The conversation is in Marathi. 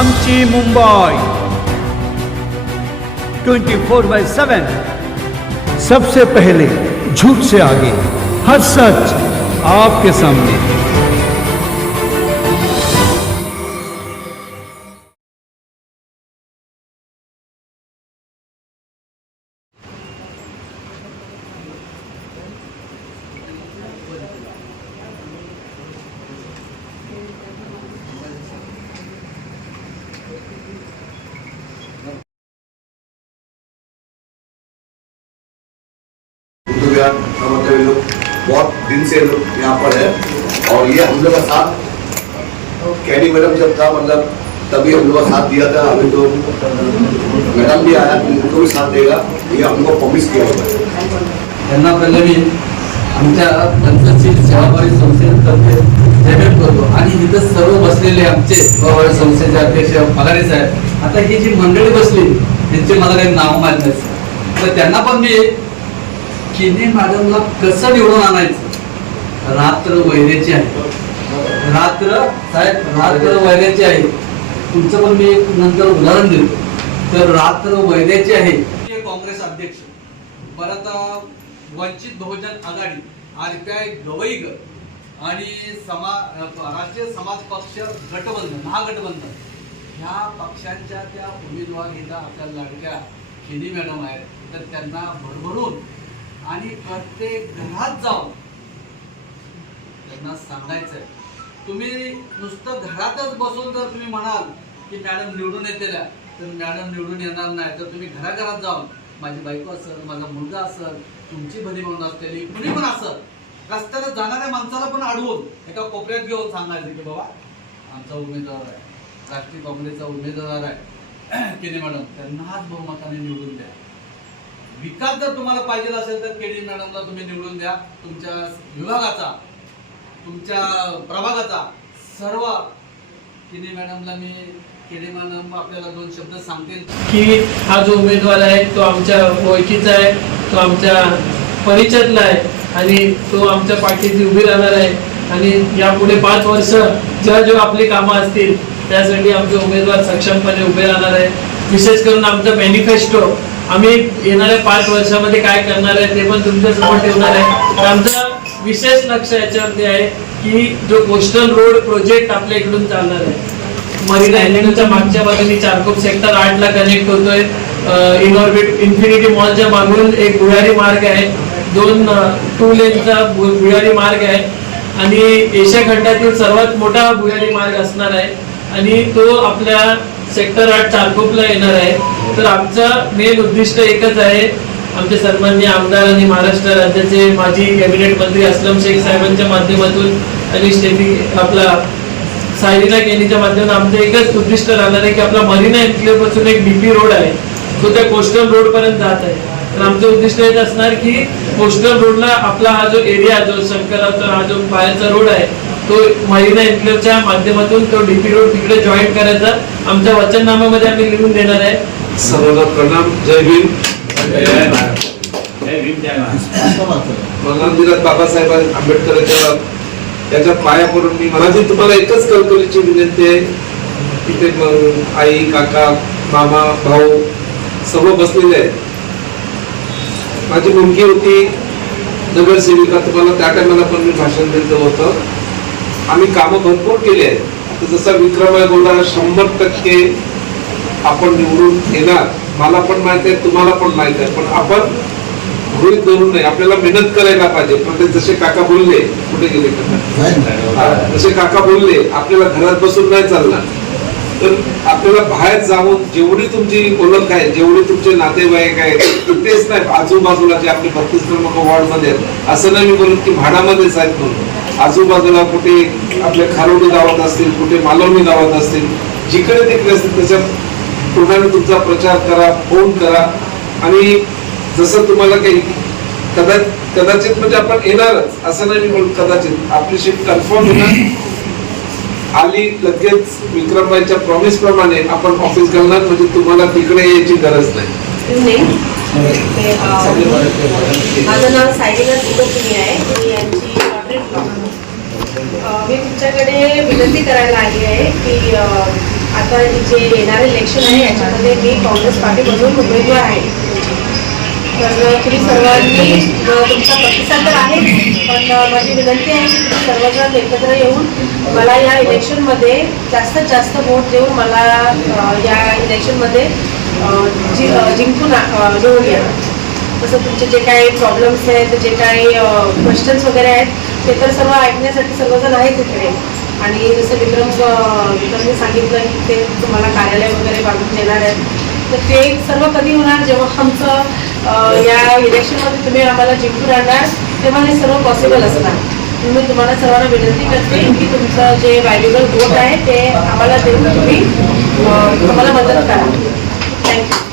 आमची मुंबई 24/7 सबसे पहले, झूठ से आगे, हर सच आपके सामने। लोग बहुत दिन से लोग यहाँ पर है और ये हम लोग का साथ कैरी मैडम जब था मतलब तभी हम लोग का साथ दिया था। अभी तो मैडम भी आया उनको भी साथ देगा, ये हमको प्रॉमिस किया हुआ है। त्यांना पहिले मी आमच्या पंचायत सेवाभावी संस्थेतर्फे जयभीम करतो आणि इथं सर्व बसलेले आमचे सेवाभावी संस्थेचे अध्यक्ष पगारे साहेब, आता ही जी मंडळी बसली त्यांचे मला काही नाव माहित नाही, तर त्यांना पण मी किने मॅडमला कसं निवडून आणायचं, रात्र वैऱ्याची आहे, रात्र साहेब रात्र वैऱ्याची आहे, तुमचं पण मी एक नंतर उदाहरण देतो, तर रात्र वैऱ्याची आहे। काँग्रेस अध्यक्ष परत वंचित बहुजन आघाडी RPI गवईगर आणि राष्ट्रीय समाज पक्ष गठबंधन महागठबंधन ह्या पक्षांच्या त्या उमेदवार इथं आपल्या लाडक्या खिनी मॅडम आहेत, तर त्यांना भरभरून आणि प्रत्येक घरात जाऊन त्यांना सांगायचंय, तुम्ही नुसतं घरातच बसून जर तुम्ही म्हणाल की मॅडम निवडून येतील तर मॅडम निवडून येणार नाही, तर तुम्ही घराघरात जाऊन माझी बायको असेल, माझा मुलगा असेल, तुमची भरी म्हणून असलेली कुणी पण असेल, रस्त्याला जाणाऱ्या माणसाला पण अडवून एका कोपऱ्यात घेऊन सांगायचं की बाबा आमचा उमेदवार आहे, राष्ट्रीय काँग्रेसचा उमेदवार आहे केडी मॅडम, त्यांनाच बहुमताने निवडून द्या। विकास जर तुम्हाला पाहिजे असेल तर केडी मॅडमला तुम्ही निवडून द्या। तुमच्या विभागाचा, तुमच्या प्रभागाचा सर्व केडी मॅडमला मी केडी मॅडम आपल्याला 2 शब्द सांगतील की हा जो उमेदवार आहे तो आमच्या ओळखीचा आहे, तो आमच्या परिचयातला आहे आणि तो आमच्या पाठीशी उभी राहणार आहे आणि यापुढे 5 वर्ष जेव्हा आपली कामं असतील त्यासाठी आमचे उमेदवार सक्षमपणे उभे राहणार आहे। विशेष करून आमचा मॅनिफेस्टो आम्ही येणाऱ्या 5 वर्षामध्ये काय करणार आहे ते पण तुमच्या समोर ठेवणार आहे। तर आमचं विशेष लक्ष याच्यावरती आहे की जो कोस्टल रोड प्रोजेक्ट आपल्या इकडून चालणार आहे, मरीना एलिनच्या मागच्या बाजूने चारकोप सेक्टर 8 ला कनेक्ट होतोय, इनऑर्बिट इन्फिनिटी मॉलच्या मागून एक भुयारी मार्ग आहे, 2 लेनचा भुयारी मार्ग आहे आणि एशिया खंडातील सर्वात मोठा भुयारी मार्ग असणार आहे आणि तो आपल्या सेक्टर 8 चारकोपला येणार आहे। तर आमचं मेन उद्दिष्ट एकच आहे, आमचे सन्माननीय आमदार आणि महाराष्ट्र राज्याचे माजी कॅबिनेट मंत्री अस्लम शेख साहेबांच्या माध्यमातून आणि स्टेफी आपला सायरीना केनीच्या माध्यमातून आमचं एकच उद्दिष्ट राहणार आहे की आपला मरीना एन्क्लेव्ह पासून एक DP रोड आहे तो त्या कोस्टल रोड पर्यंत जात आहे। तर आमचं उद्दिष्ट हेच असणार की कोस्टल रोडला आपला हा जो एरिया जो शंकराचा हा जो पायाचा रोड आहे तो मरीना एन्क्लेव्हच्या माध्यमातून तो DP रोड तिकडे जॉईन करायचा आमच्या वचननाम्यामध्ये आम्ही लिहून देणार आहे। सर्वांना प्रणाम, जय भीम, जय भीम, जय महाराष्ट्र। बाबासाहेब आंबेडकरांच्या त्याच्या पाया पडून मी माझी तुम्हाला एकच कळकळीची विनंती आहे, तिथे आई, काका, मामा, भाऊ सर्व बसलेले आहेत। माझी मुलगी होती नगरसेविका, तुम्हाला त्या टायमाला पण मी भाषण दिलं होतं, आम्ही कामं भरपूर केली आहेत। आता जसा विक्रम बोलला 100% आपण निवडून येणार, मला पण माहित आहे, तुम्हाला पण माहित आहे, पण आपण गृहीत धरू नये, आपल्याला मेहनत करायला पाहिजे। पण जसे काका बोलले, कुठे गेले जसे काका बोलले आपल्याला घरात बसून नाही चालणार, तर आपल्याला बाहेर जाऊन जेवढी तुमची ओळख आहे, जेवढे तुमचे नातेवाईक आहेत, तेच नाही आजूबाजूला जे आपले 32 क्रमांक वॉर्ड मध्ये आहेत, असं नाही मी बोलत की भाडामध्येच आहेत म्हणून, आजूबाजूला कुठे आपल्या खारोडी गावात असतील, कुठे मालवणी गावात असतील, जिकडे तिकडे असतील त्याच्या पूर्ण तुमचा प्रचार करा, फोन करा आणि जसं तुम्हाला काही कदाचित म्हणजे आपण येणारच असं नाही मी बोलत, कदाचित आपली शिफ्ट कन्फर्म येणार आली लगेच विक्रमबाईच्या प्रॉमिस प्रमाणे आपण ऑफिस घालणार, म्हणजे तुम्हाला तिकडे यायची गरज नाही। माझं नाव सायरीना आहे, मी यांची मी तुमच्याकडे विनंती करायला आली आहे की आता जे येणारे इलेक्शन आहे याच्यामध्ये मी काँग्रेस पार्टीमधून उमेदवार आहे. तर तुम्ही सर्वांनी तुमचा प्रतिसाद तर आहे, पण माझी विनंती आहे की तुम्ही सर्वजण एकत्र येऊन मला या इलेक्शनमध्ये जास्तीत जास्त वोट देऊन मला या इलेक्शनमध्ये जिंकून निवडून या. तसं तुमचे जे काही प्रॉब्लेम्स आहेत, जे काही क्वेश्चन्स वगैरे आहेत ते तर सर्व ऐकण्यासाठी सर्वजण आहेत इकडे. आणि जसं विक्रमने सांगितलं की ते तुम्हाला कार्यालय वगैरे बांधून देणार आहेत, तर ते सर्व कधी होणार जेव्हा आमचं या इलेक्शनमध्ये तुम्ही आम्हाला जिंकून आणणार तेव्हा हे सर्व पॉसिबल असणार. मी तुम्हाला सर्वांना विनंती करते की तुमचं जे व्हॅल्युएबल वोट आहे ते आम्हाला देऊन तुम्ही आम्हाला मदत करा. थँक्यू.